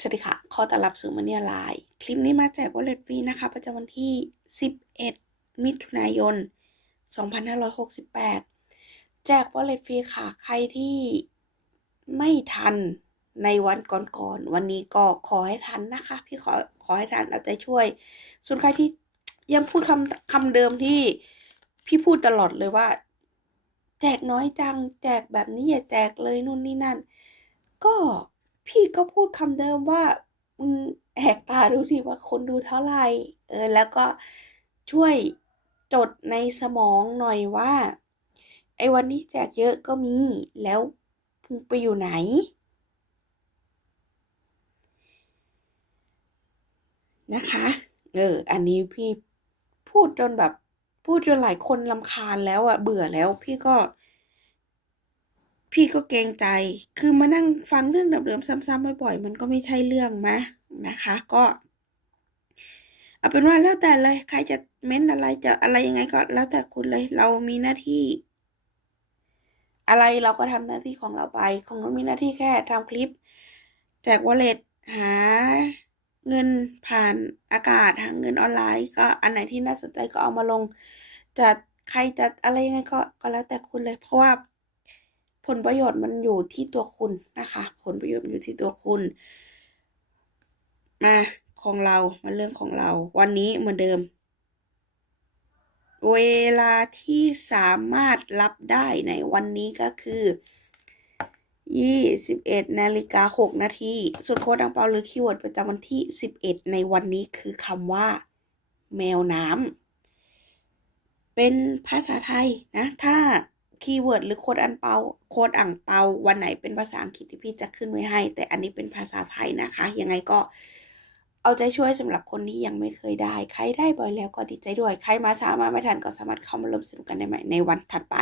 สวัสดีค่ะ ขอต้อนรับสู่มาเนียไลน์คลิปนี้มาแจกวอลเล็ตฟรีนะคะ ประจำวันที่ 11 มิถุนายน 2568 แจกวอลเล็ตฟรีค่ะ ใครที่ไม่ทันในวันก่อนๆ วันนี้ก็ขอให้ทันนะคะ พี่ขอขอให้ทันเอาใจช่วย ส่วนใครที่ยังพูดคำคำเดิมที่พี่พูดตลอดเลยว่า แจกน้อยจัง แจกแบบนี้อย่าแจกเลยนู่นนี่นั่น ก็ ก็พูดคำเดิมว่าแหกตาดูทีว่าคนดูเท่าไหร่ เออ แล้วก็ช่วยจดในสมองหน่อยว่า ไอ้วันนี้แจกเยอะก็มีแล้วมึงไปอยู่ไหน นะคะ เออ อันนี้พี่พูดจนแบบพูดจนหลายคนลำคาญแล้วอะเบื่อแล้วพี่ก็ พี่ก็เกรงใจ คือมานั่งฟังเรื่องเดิมๆซ้ำๆบ่อยๆ มันก็ไม่ใช่เรื่องมะนะคะ ก็ เอาเป็นว่าแล้วแต่เลย ใครจะเม้นอะไรจะอะไรยังไงก็แล้วแต่คุณเลย เรามีหน้าที่ อะไรเราก็ทำหน้าที่ของเราไป ของเรามีหน้าที่แค่ทำคลิป แจกวอลเล็ตหาเงินผ่านอากาศหาเงินออนไลน์ ก็อันไหนที่น่าสนใจก็เอามาลง จะใครจะอะไรยังไงก็ก็แล้วแต่คุณเลย เพราะว่า ผลประโยชน์มันอยู่ที่ตัวคุณนะคะ ผลประโยชน์มันอยู่ที่ตัวคุณ มาของเรามาเรื่องของเรา วันนี้เหมือนเดิม เวลาที่สามารถรับได้ในวันนี้ก็คือ21นาฬิกา6นาทีส่วนโค้ดอังเปาหรือคีย์เวิร์ดประจำวันที่11ในวันนี้คือคำว่า แมวน้ำเป็นภาษาไทยนะ ถ้า คีย์เวิร์ดหรือโค้ดอันเปาโค้ดอ่างเปาวันไหนเป็นภาษาอังกฤษที่พี่จะขึ้นไว้ให้ แต่อันนี้เป็นภาษาไทยนะคะ ยังไงก็เอาใจช่วยสำหรับคนที่ยังไม่เคยได้ ใครได้บ่อยแล้วก็ดีใจด้วย ใครมาช้ามาไม่ทันก็สามารถเข้ามาร่วมสนุกกันได้ใหม่ในวันถัดไป